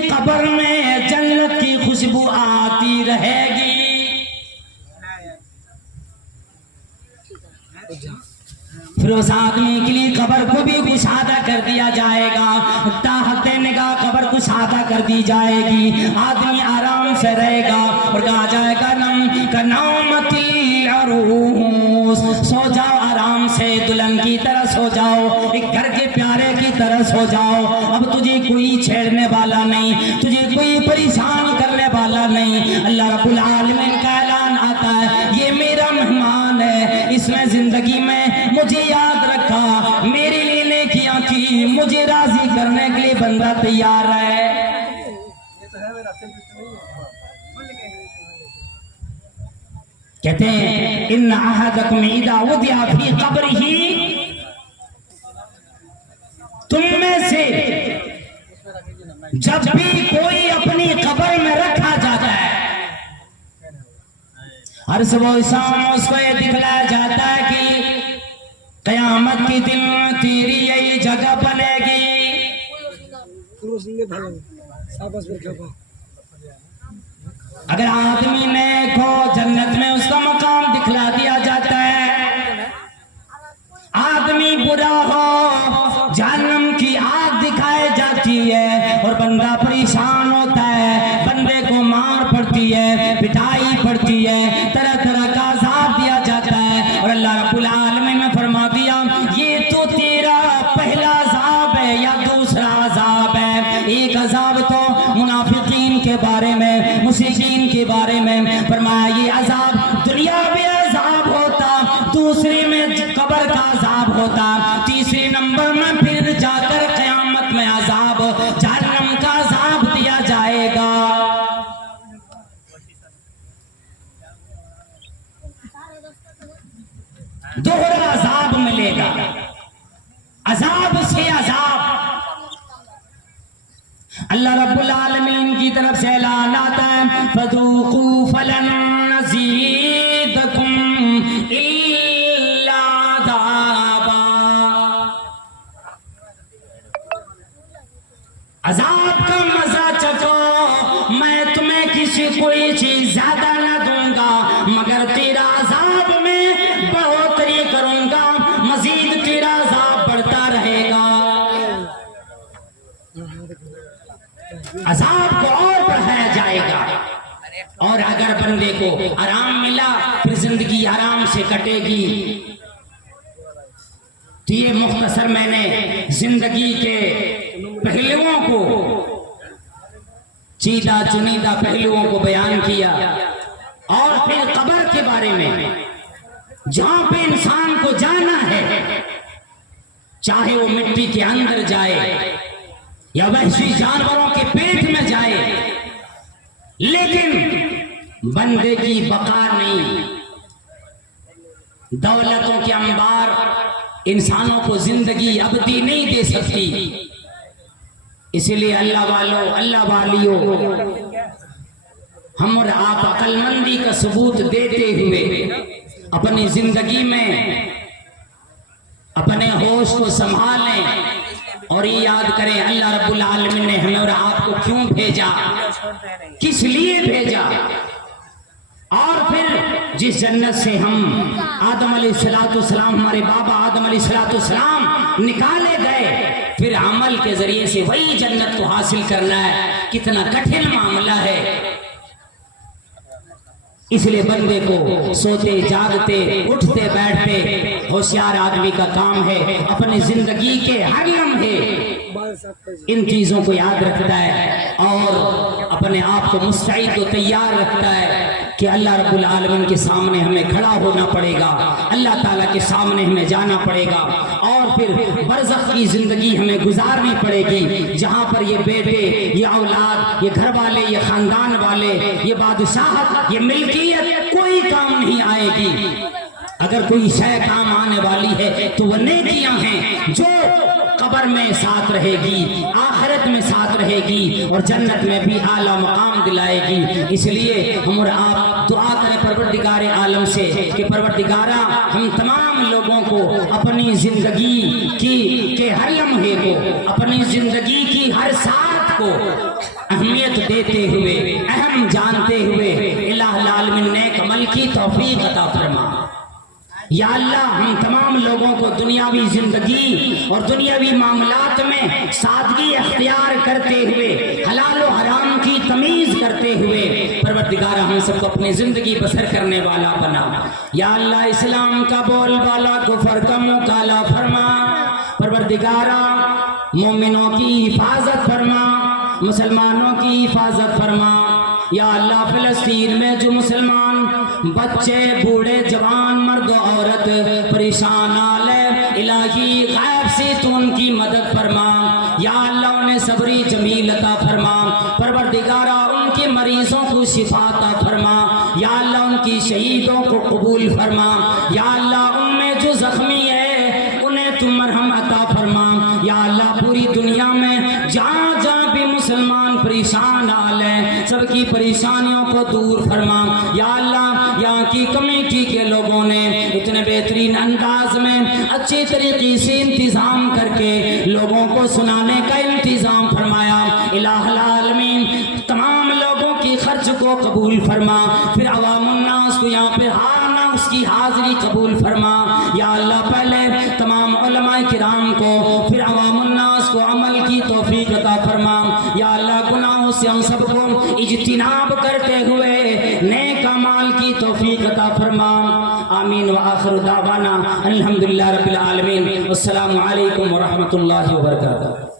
कब्र में जन्नत की खुशबू आती रहेगी। फिर उस आदमी के लिए कब्र को भी कुशादा कर दिया जाएगा, ताहते निगाह कब्र कुशादा कर दी जाएगी। आदमी आराम से रहेगा और कहा जाएगा नम का नौमती अरूस, सो जाओ आराम से, दुल्हन की तरह सो जाओ, एक घर के प्यारे की तरह सो जाओ। अब तुझे कोई छेड़ने वाला नहीं, तुझे कोई परेशान करने वाला नहीं। अल्लाह रब्बुल आलमीन का ऐलान आता है, ये मेरा मेहमान है, इसने जिंदगी में मुझे याद रखा, मेरे लिए नेकियां की, मुझे राजी करने के लिए बंदा तैयार है। कहते हैं इन अहदकुम इदा वुदिया फी कब्रिही, तुम में से जब भी कोई अपनी कब्र में रखा जाता है, हर सुबह शाम उसको ये दिखलाया जाता है कि कयामत के दिन तेरी यही जगह बनेगी। अगर आदमी नेक हो जन्नत में उसका मकाम दिखला दिया जाता है, आदमी बुरा हो जहन्नम की आग दिखाई जाती है और बंदा परेशान होता है, बंदे को मार पड़ती है, पिटाई पड़ती है, तरह तरह का अज़ाब दिया जाता है। और अल्लाह रब्बुल आलमीन ने फरमा दिया, ये तो तेरा पहला अज़ाब है या दूसरा अज़ाब है। एक अज़ाब तो मुनाफिकीन के बारे में, मुशरिकीन के बारे में फरमाया, ये अज़ाब दुनिया में अज़ाब होता, दूसरे में कब्र का अज़ाब होता, तीसरे नंबर में फिर जाकर क़यामत में अज़ाब जहन्नम का अज़ाब दिया जाएगा। दोहरा अज़ाब मिलेगा, अज़ाब से अज़ाब। अल्लाह रब्बुल आलमीन की तरफ से ऐलान आता है, फज़ूक़ू फ़लन नज़ीदकुम इल्ला अज़ाबा, अज़ाब का मजा चखो, मैं तुम्हें किसी कोई चीज ज्यादा ना दूंगा, मगर तेरा अज़ाब में बढ़ोतरी करूंगा, मजीद तेरा अज़ाब बढ़ता रहेगा। अज़ाब को और बढ़ाया जाएगा। और अगर बंदे को आराम मिला फिर जिंदगी आराम से कटेगी। तो ये मुख्तसर मैंने जिंदगी के पहलुओं को, चीदा चुनीदा पहलुओं को बयान किया। और फिर कब्र के बारे में, जहां पे इंसान को जाना है, चाहे वो मिट्टी के अंदर जाए या वहशी जानवरों के पेट में जाए, लेकिन बंदे की बका नहीं। दौलतों के अंबार इंसानों को जिंदगी अबदी नहीं दे सकती। इसलिए अल्लाह वालों, अल्लाह वालियों, हम और आप अक्लमंदी का सबूत देते हुए अपनी जिंदगी में अपने होश को संभालें और ये याद करें अल्लाह रब्बुल आलमीन ने हमें और आपको क्यों भेजा, किस लिए भेजा। और फिर जिस जन्नत से हम आदम अलैहिस्सलाम, हमारे बाबा आदम अलैहिस्सलाम निकाले गए, फिर अमल के जरिए से वही जन्नत को हासिल करना है, कितना कठिन मामला है। इसलिए बंदे को सोते जागते उठते बैठते होशियार आदमी का काम है अपनी जिंदगी के हर लम्हे इन चीजों को याद रखता है और अपने आप को मुस्तैद और तैयार रखता है कि अल्लाह रब्बुल आलमीन के सामने हमें खड़ा होना पड़ेगा, अल्लाह ताला के सामने हमें जाना पड़ेगा और फिर बरज़ख की जिंदगी हमें गुजारनी पड़ेगी, जहाँ पर ये बेटे, ये औलाद, ये घर वाले, ये खानदान वाले, ये बादशाहत, ये मिल्कियत कोई काम नहीं आएगी। अगर कोई शय काम आने वाली है तो वह नेकियां हैं जो कब्र में साथ रहेगी, आखिरत में साथ रहेगी और जन्नत में भी आला मकाम दिलाएगी। इसलिए हम और आप दुआ करें परवरदिगार आलम से कि परवरदिगारा हम तमाम लोगों को अपनी जिंदगी की के हर लम्हे को, अपनी जिंदगी की हर साथ को अहमियत देते हुए, अहम जानते हुए इलाहुल आलमीन नेक अमल की तौफीक अता फरमा। या अल्लाह, हम तमाम लोगों को दुनियावी जिंदगी और दुनियावी मामलात में सादगी अख्तियार करते हुए, हलाल और हराम की तमीज करते हुए परवरदिगार हम सबको अपनी जिंदगी बसर करने वाला बना। या अल्लाह, इस्लाम का बोलबाला कुफर का मुकाला फरमा। परवरदिगारा, मोमिनों की हिफाजत फरमा, मुसलमानों की हिफाजत फरमा। या अल्लाह, फिलिस्तीन में जो मुसलमान बच्चे, बूढ़े, जवान, मर्द, औरत परेशान आले, इलाही गैब से तो उनकी मदद फरमा। या अल्लाह, उन्हें सबरी जमील अता फरमा। परवरदिगारा, उनके मरीजों को शिफा अता फरमा। या अल्लाह, उनकी शहीदों को कबूल फरमा। या अल्लाह, उनमें जो जख्मी है उन्हें तुम मरहम अता फरमा। या अल्लाह, पूरी दुनिया में जहाँ जहाँ भी मुसलमान परेशान आले, सबकी परेशानियों को दूर फरमा। या अल्लाह, यहाँ की कमेटी के लोगों ने इतने बेहतरीन अंदाज में अच्छे तरीके से इंतजाम करके लोगों को सुनाने का इंतजाम फरमाया। इलाहुल आलमीन, तमाम लोगों की खर्च को कबूल फरमा। फिर अवामुन्नास को यहाँ पे आना, उसकी हाजिरी कबूल फरमा। या अल्लाह, पहले तमाम उलमाए किराम को, फिर अवामुन्नास को अमल की तौफीक अता फरमा। या अल्लाह, गुनाहों से हम सबको इज्तिनाब करते हुए नेक अमाल की तौफीक अता फरमा। आमीन व आखिर दावाना अल्हम्दुलिल्लाह रब्बिल आलमीन। अस्सलामु अलैकुम व रहमतुल्लाहि व बरकातहू।